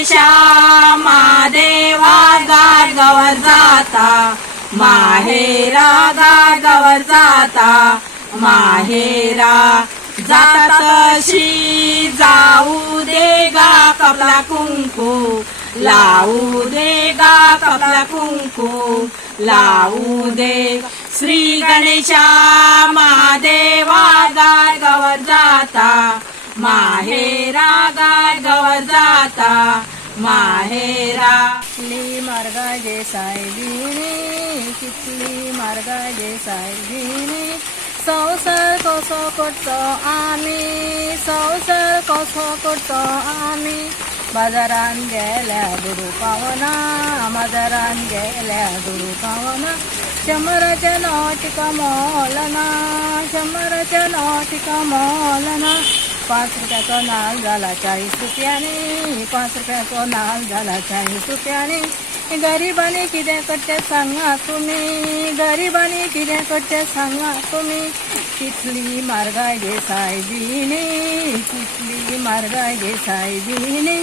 गणेशा महादेवा गाडगावर जाता माहेरा गाडगावर जाता माहेरा जाता तशी जाऊ दे गा कपला कुंकू लावू दे गा कपला कुंकू लावू दे श्री गणेशा महादेवा गाडगावर जाता माहेरा गाडगावर जाता माहेरा कितली मार्गाचे सायबीणी कितली मार्गाचे सायबीणी संसार कसो करतो आमी संसार कसो करतो आमी बाजारान गेल्या दुरू पावना बाजारान गेल्या दुरू पावना शंभराच्या नोटिका मोलना शंभराच्या नोटिका मोलना 5 रुपयाचो नाल झाला 40 रुपयांनी 5 रुपयाचो नाल झाला 40 रुपयांनी गरिबांनी कितें करचें सांगा तुमी गरिबांनी कितें करचें सांगा तुमी कितली म्हारगाय गे सायबीणी कितली म्हारगाय गे सायबीणी